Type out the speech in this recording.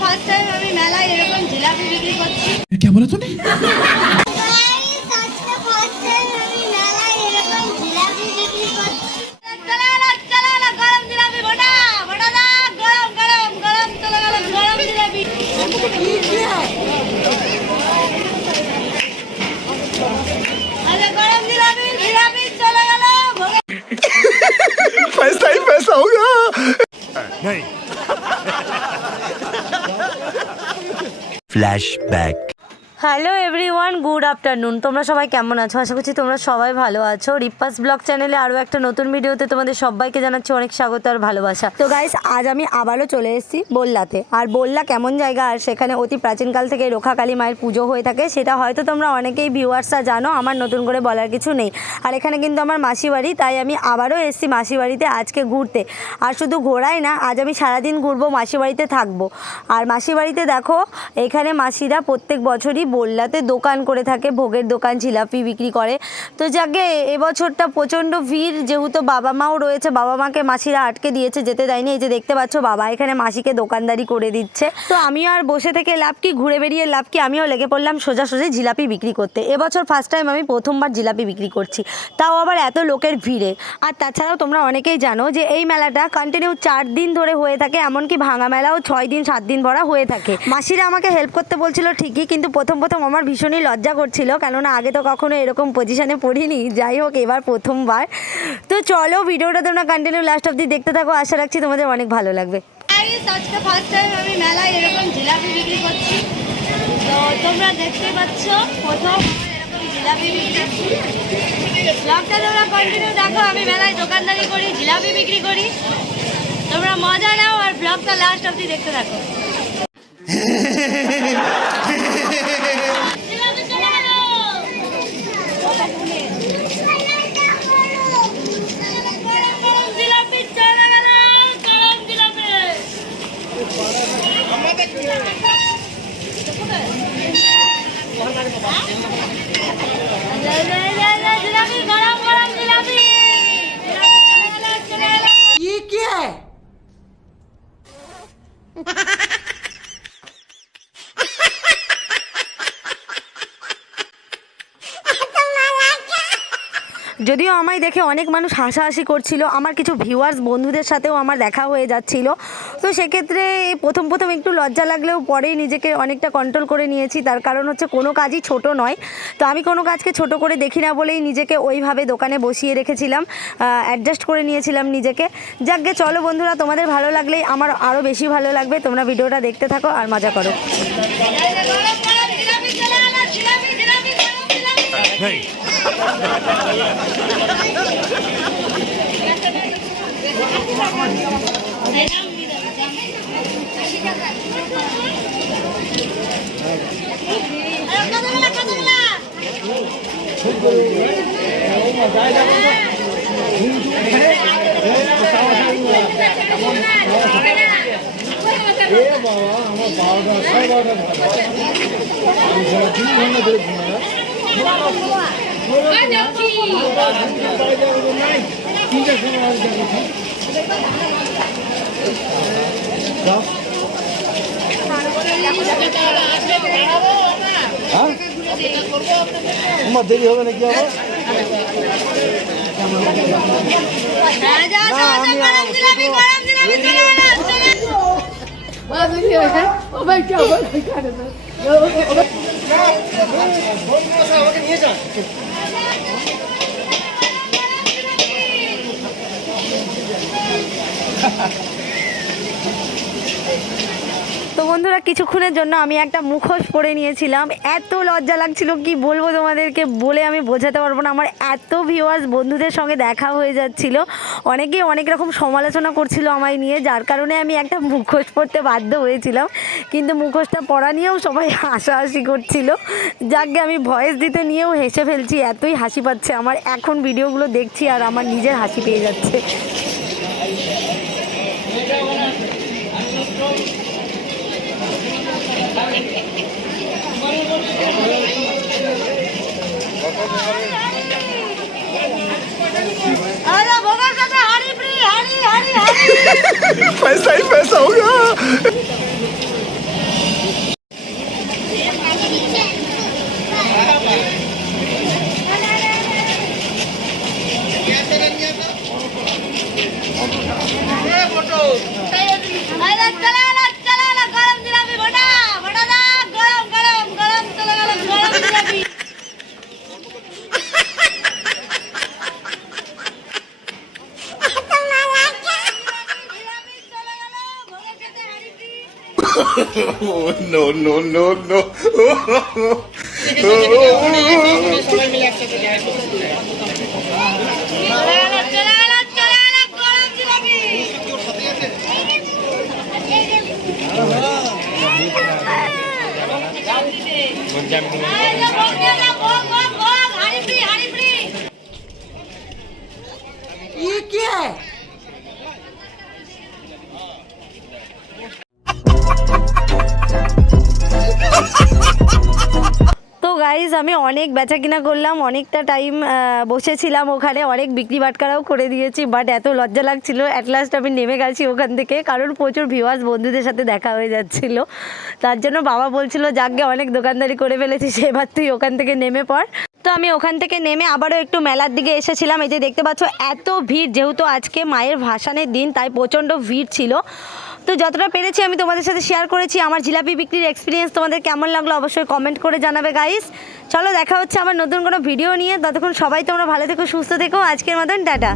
First time আমি মেলায় এরকম জিলাপি বিক্রি করছি। কে বলে তুমি नहीं Flashback. Hello everyone good afternoon তোমরা সবাই কেমন আছো? আশা করছি তোমরা সবাই ভালো আছো। রিপাস ব্লগ চ্যানেলে আরও একটা নতুন ভিডিওতে তোমাদের সবাইকে জানাচ্ছি অনেক স্বাগত আর ভালোবাসা। তো গাইস আজ আমি আবারও চলে এসেছি বললাতে। আর বললা কেমন জায়গা? আর সেখানে অতি প্রাচীনকাল থেকে রোখাকালী মায়ের পুজো হয়ে থাকে। সেটা হয়তো তোমরা অনেকেই ভিউয়ার্সরা জানো, আমার নতুন করে বলার কিছু নেই। আর এখানে কিন্তু আমার মাসি বাড়ি তাই আমি আবারও এসেছি মাসি বাড়িতে আজকে ঘুরতে। আর শুধু ঘোরাই না, আজ আমি সারাদিন ঘুরবো মাসি বাড়িতে থাকব। আর মাসি বাড়িতে দেখো, এখানে মাসিরা প্রত্যেক বছরই বললাতে দোকান করে থাকে, ভোগের দোকান, জিলাপি বিক্রি করে। তো যাকে এবছরটা প্রচণ্ড ভিড়, যেহেতু বাবা মাও রয়েছে, বাবা মাকে মাসিরা আটকে দিয়েছে, যেতে দেয়নি। এই যে দেখতে পাচ্ছ, বাবা এখানে মাসিকে দোকানদারি করে দিচ্ছে। তো আমিও আর বসে থেকে লাভ কি, ঘুরে বেরিয়ে লাভ কি, আমিও লেগে পড়লাম সোজা সোজা জিলাপি বিক্রি করতে। এবছর ফার্স্ট টাইম আমি প্রথমবার জিলাপি বিক্রি করছি। তাও আবার এত লোকের ভিড়ে। আর তাছাড়াও তোমরা অনেকেই জানো যে এই মেলাটা কন্টিনিউ চার দিন ধরে হয়ে থাকে, এমনকি ভাঙা মেলাও ছয় দিন, সাত দিন ভরা হয়ে থাকে। মাসিরা আমাকে হেল্প করতে বলছিল ঠিকই, কিন্তু প্রথম প্রথম আমার ভীষণই লজ্জা করছিল কেননা আগে তো কখনো এরকম পজিশনে পড়িনি। যাই হোক এবার প্রথমবার। তো চলো ভিডিওটা তোমরা কন্টিনিউ লাস্ট অব্দি দেখতে থাকো। আশা রাখছি তোমাদের অনেক ভালো লাগবে। আজকে ফার্স্ট টাইম আমি মেলায় এরকম জিলাপি বিক্রি করছি। তো তোমরা দেখতে পাচ্ছ প্রথম এরকম জিলাপি বিক্রি ব্লগটা তোমরা কন্টিনিউ দেখো আমি মেলায় দোকানদারি করি জিলাপি বিক্রি করি। তোমরা মজা নাও আর ব্লগটা লাস্ট অবধি দেখতে থাকো জিলাপি চলে গেলো। গরম গরম জিলাপি চলে গেলো, গরম জিলাপি। লে, লে, লে, লে, জিলাপি, গরম গরম জিলাপি। জিলাপি চলে গেলো, চলে গেলো। যদিও আমায় দেখে অনেক মানুষ হাসাহাসি করছিল আমার কিছু ভিউয়ার্স বন্ধুদের সাথেও আমার দেখা হয়ে যাচ্ছিল। তো সেক্ষেত্রে প্রথম প্রথম একটু লজ্জা লাগলেও পরেই নিজেকে অনেকটা কন্ট্রোল করে নিয়েছি। তার কারণ হচ্ছে কোনো কাজই ছোট নয়। তো আমি কোনো কাজকে ছোট করে দেখি না বলেই নিজেকে ওইভাবে দোকানে বসিয়ে রেখেছিলাম অ্যাডজাস্ট করে নিয়েছিলাম নিজেকে। যাকগে চলো বন্ধুরা তোমাদের ভালো লাগলেই আমার আরও বেশি ভালো লাগবে। তোমরা ভিডিওটা দেখতে থাকো আর মজা করো। গরম গরম জিলাপি চলে গেলো, জিলাপি, জিলাপি, গরম জিলাপি। আরে কতগুলা, কতগুলা? আমার দেরি হবে নাকি আবার হ্যাঁ, যাও, যাও, যাও, গরম জিলাপি, গরম জিলাপি চলে গেলো, চলে গেলো। তো বন্ধুরা, কিছুক্ষণের জন্য আমি একটা মুখোশ পরে নিয়েছিলাম। এত লজ্জা লাগছিল, কি বলব তোমাদেরকে? বলে আমি বোঝাতে পারব না। আমার এত ভিউয়ার্স বন্ধুদের সঙ্গে দেখা হয়ে যাচ্ছিল। অনেকেই অনেক রকম সমালোচনা করছিল আমায় নিয়ে, যার কারণে আমি একটা মুখোশ পরতে বাধ্য হয়েছিলাম। কিন্তু মুখোশটা পরা নিয়েও সবাই হাসাহাসি করছিল। যাকে আমি ভয়েস দিতে নিয়েও হেসে ফেলছি, এতই হাসি পাচ্ছে। আমার এখন ভিডিওগুলো দেখছি আর আমার নিজের হাসি পেয়ে যাচ্ছে। Faz aí, faz aí. Oh, no, no, no, no. চলে গেল চলে গেল চলে গাইজ আমি অনেক বেচা কিনা করলাম, অনেকটা টাইম বসেছিলাম ওখানে, অনেক বিক্রি বাটকারাও করে দিয়েছি বাট এত লজ্জা লাগছিল। অ্যাট লাস্ট আমি নেমে গেছি ওখান থেকে, কারণ প্রচুর ভিউয়ার্স বন্ধুদের সাথে দেখা হয়ে যাচ্ছিল। তার জন্য বাবা বলছিল, যাকে অনেক দোকানদারি করে ফেলেছিস, এবার তুই ওখান থেকে নেমে পড়। তো আমি ওখান থেকে নেমে আবারও একটু মেলার দিকে এসেছিলাম। এই যে দেখতে পাচ্ছ, এত ভিড়, যেহেতু আজকে মায়ের ভাসানের দিন, তাই প্রচণ্ড ভিড় ছিল। তো যতটা পেরেছি আমি তোমাদের সাথে শেয়ার করেছি, আমার জিলাপি বিক্রির এক্সপিরিয়েন্স তোমাদের কেমন লাগল অবশ্যই কমেন্ট করে জানাবে গাইস চলো দেখা হচ্ছে আমার নতুন কোনো ভিডিও নিয়ে। ততক্ষণ সবাই তোমরা ভালো থেকো, সুস্থ থেকো। আজকের মতন, টাটা।